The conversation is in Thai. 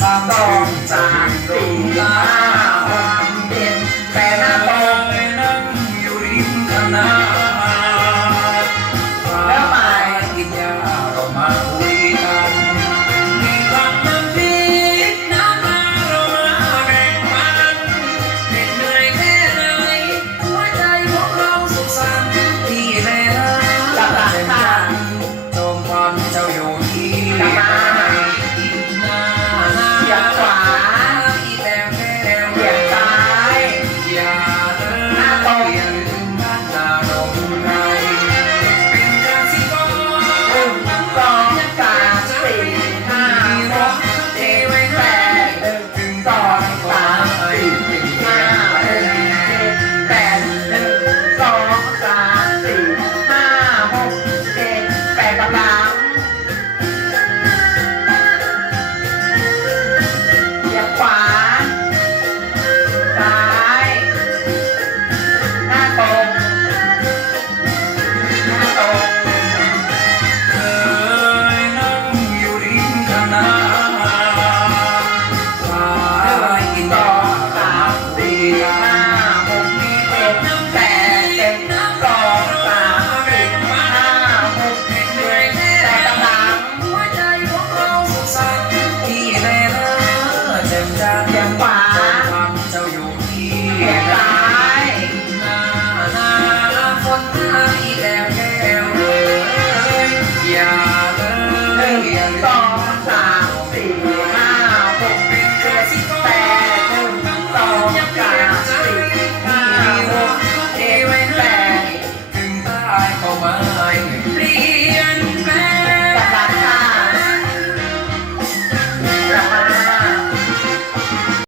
สามสองสามสี่ห้า สองสามสี่ห้าหกเจ็ดแปดหนึ่งสองสามสี่ห้าหกเจ็ดแปด ถึงตาเข้ามา